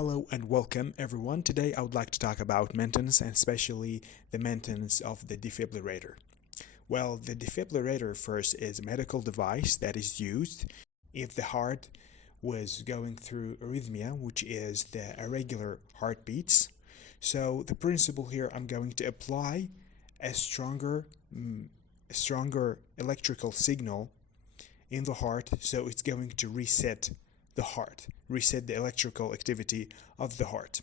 Hello and welcome everyone. Today I would like to talk about maintenance and especially the maintenance of the defibrillator. Well, the defibrillator first is a medical device that is used if the heart was going through arrhythmia, which is the irregular heartbeats. So the principle here, I'm going to apply a stronger electrical signal in the heart, so it's going to reset the heart, reset the electrical activity of the heart.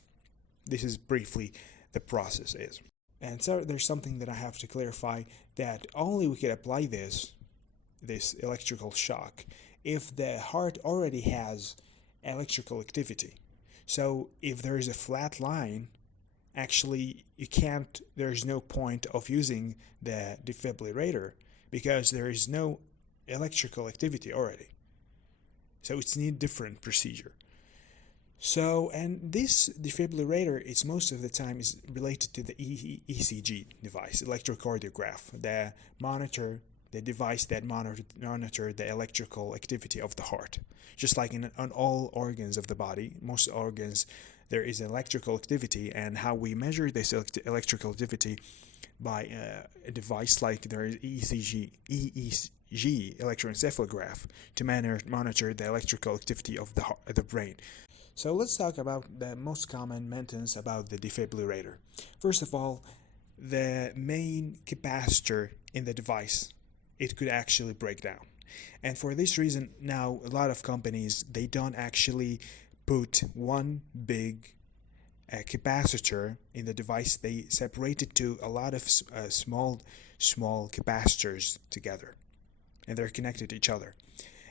This is briefly the process is. And so there's something that I have to clarify, that only we can apply this electrical shock if the heart already has electrical activity. So if there is a flat line, actually there's no point of using the defibrillator because there is no electrical activity already. So it's need different procedure. So, and this defibrillator is most of the time is related to the ECG device, electrocardiograph, the device that monitor the electrical activity of the heart. Just like on all organs of the body, most organs, there is electrical activity, and how we measure this electrical activity by a device like there is ECG, electroencephalograph, to monitor the electrical activity of the brain. So let's talk about the most common maintenance about the defibrillator. First of all, the main capacitor in the device, it could actually break down. And for this reason, now a lot of companies, they don't actually put one big capacitor in the device. They separate it to a lot of small capacitors together, and they're connected to each other.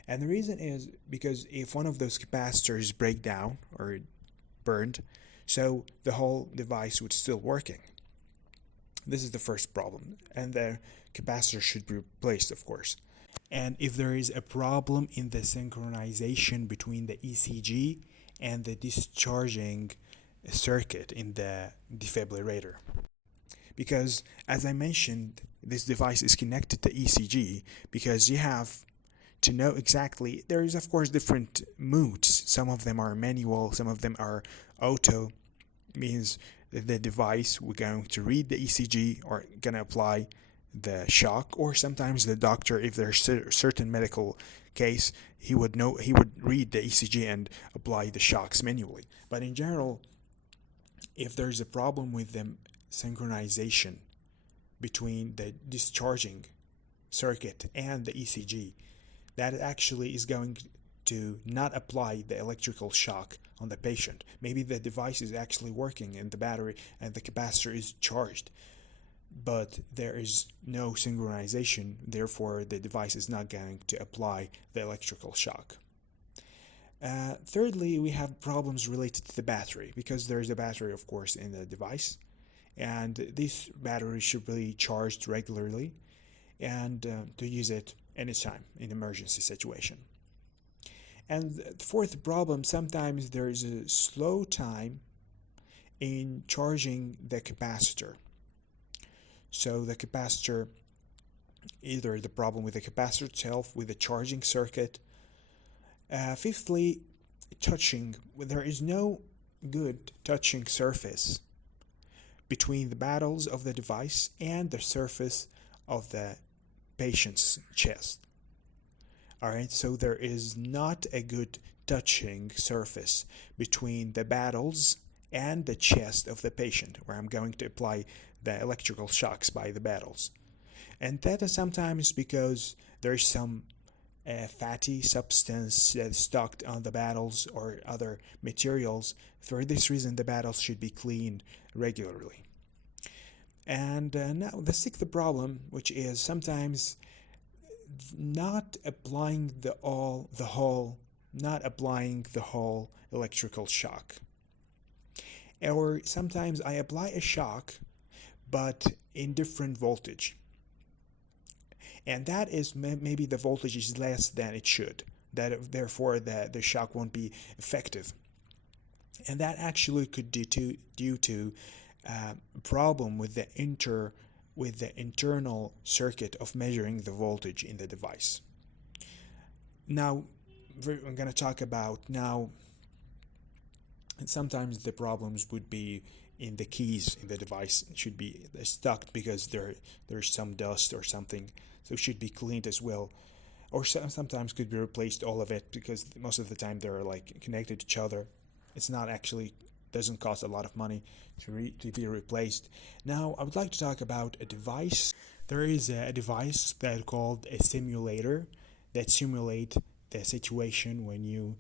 And the reason is because if one of those capacitors break down or burned, so the whole device would still working. This is the first problem, and the capacitor should be replaced, of course. And if there is a problem in the synchronization between the ECG and the discharging circuit in the defibrillator, because as I mentioned, this device is connected to ECG because you have to know exactly, there is of course different modes. Some of them are manual, some of them are auto, means the device we're going to read the ECG or going to apply the shock, or sometimes the doctor, if there's a certain medical case, he would read the ECG and apply the shocks manually. But in general, if there's a problem with the synchronization between the discharging circuit and the ECG, that actually is going to not apply the electrical shock on the patient. Maybe the device is actually working in the battery and the capacitor is charged, but there is no synchronization, therefore the device is not going to apply the electrical shock. Thirdly, we have problems related to the battery, because there is a battery, of course, in the device, and this battery should be charged regularly and to use it anytime in emergency situation. And the fourth problem, sometimes there is a slow time in charging the capacitor. So the capacitor, either the problem with the capacitor itself, with the charging circuit. Fifthly, touching. There is no good touching surface between the battles of the device and the surface of the patient's chest. Alright, so there is not a good touching surface between the battles and the chest of the patient, where I'm going to apply the electrical shocks by the battles. And that is sometimes because there's some fatty substance that's stocked on the battles or other materials. For this reason, the battles should be cleaned regularly. And now the sixth problem, which is sometimes not applying the whole electrical shock. Or sometimes I apply a shock, but in different voltage. And that is maybe the voltage is less than it should. Therefore, the shock won't be effective. And that actually could be due to problem with the internal circuit of measuring the voltage in the device. Now, I'm going to talk about now And sometimes the problems would be in the keys in the device. It should be stuck because there's some dust or something, so it should be cleaned as well. Or sometimes could be replaced all of it, because most of the time they're like connected to each other. It's not actually, doesn't cost a lot of money to be replaced. Now I would like to talk about a device. There is a device that's called a simulator that simulate the situation when you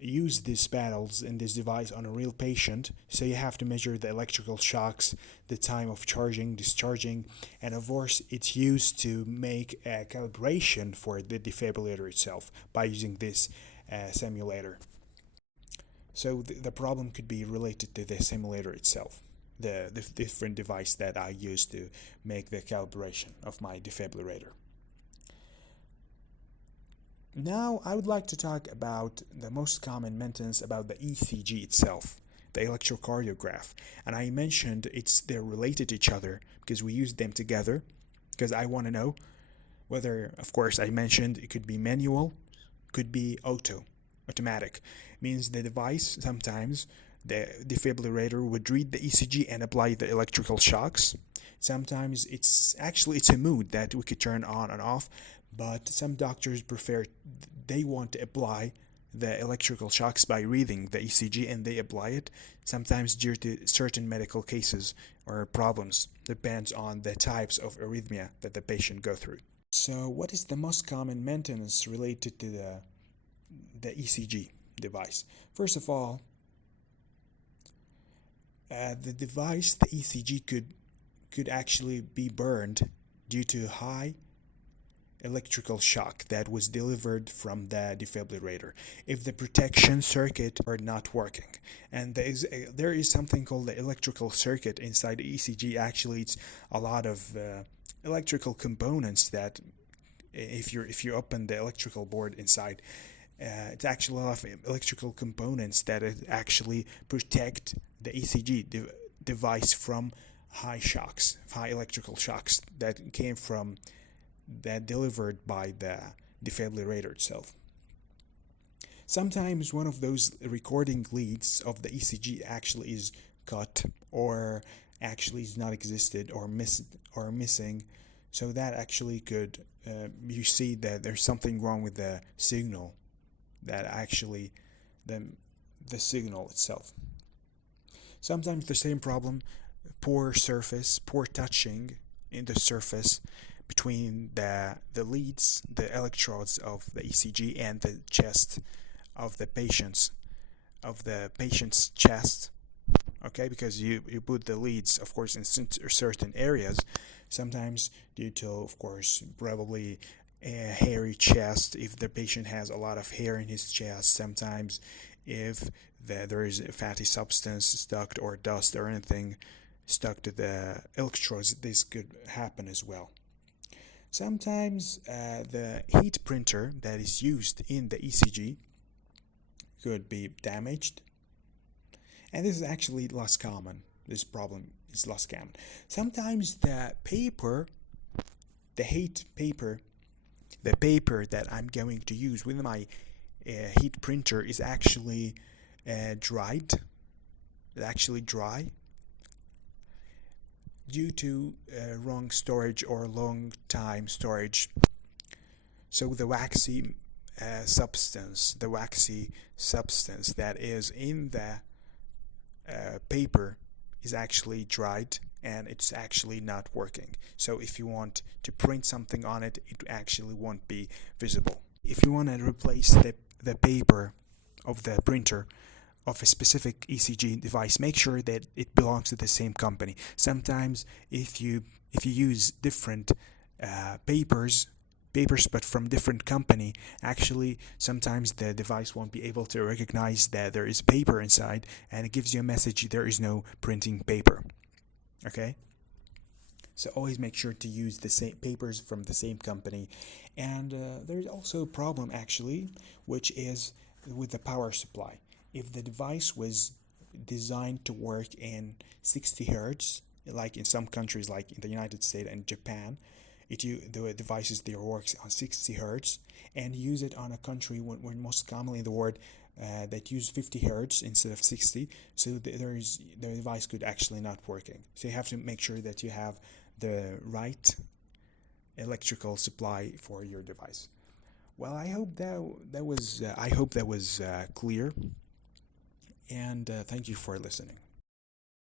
use these paddles in this device on a real patient. So you have to measure the electrical shocks, the time of charging, discharging, and of course it's used to make a calibration for the defibrillator itself by using this simulator. So the problem could be related to the simulator itself, the different device that I use to make the calibration of my defibrillator. Now I would like to talk about the most common maintenance about the ECG itself, the electrocardiograph. And I mentioned they're related to each other because we use them together, because I want to know whether, of course I mentioned it could be manual, could be automatic. Means the device, sometimes the defibrillator would read the ECG and apply the electrical shocks. Sometimes it's a mood that we could turn on and off, but some doctors prefer, they want to apply the electrical shocks by reading the ECG, and they apply it sometimes due to certain medical cases or problems. Depends on the types of arrhythmia that the patient go through. So what is the most common maintenance related to the ECG device? First of all, the device, the ECG, could actually be burned due to high electrical shock that was delivered from the defibrillator if the protection circuit are not working. And there is something called the electrical circuit inside the ECG. Actually, it's a lot of electrical components that if you open the electrical board inside, it's actually a lot of electrical components that actually protect the ECG device from high electrical shocks that came from that delivered by the defibrillator itself. Sometimes one of those recording leads of the ECG actually is cut, or actually is not existed, or missing. So that actually could, you see that there's something wrong with the signal, that actually the signal itself. Sometimes the same problem, poor touching in the surface between the leads, the electrodes of the ECG and the chest of the patient's chest. Okay, because you put the leads, of course, in certain areas. Sometimes due to, of course, probably a hairy chest, if the patient has a lot of hair in his chest. Sometimes if there is a fatty substance stuck, or dust or anything stuck to the electrodes, this could happen as well. Sometimes the heat printer that is used in the ECG could be damaged, and this is actually less common. This problem is less common. Sometimes the paper that I'm going to use with my heat printer is actually dried. It's actually dry due to wrong storage or long time storage. So the waxy substance that is in the paper is actually dried, and it's actually not working. So if you want to print something on it, it actually won't be visible. If you want to replace the paper of the printer of a specific ECG device, make sure that it belongs to the same company. Sometimes if you use different papers but from different company, actually sometimes the device won't be able to recognize that there is paper inside, and it gives you a message there is no printing paper. Okay, so always make sure to use the same papers from the same company. And there's also a problem actually, which is with the power supply. If the device was designed to work in 60 hertz, like in some countries like in the United States and Japan, the devices there works on 60 hertz, and use it on a country when most commonly in the world that use 50 hertz instead of 60, so the device could actually not working. So you have to make sure that you have the right electrical supply for your device. Well, I hope that was clear, and thank you for listening.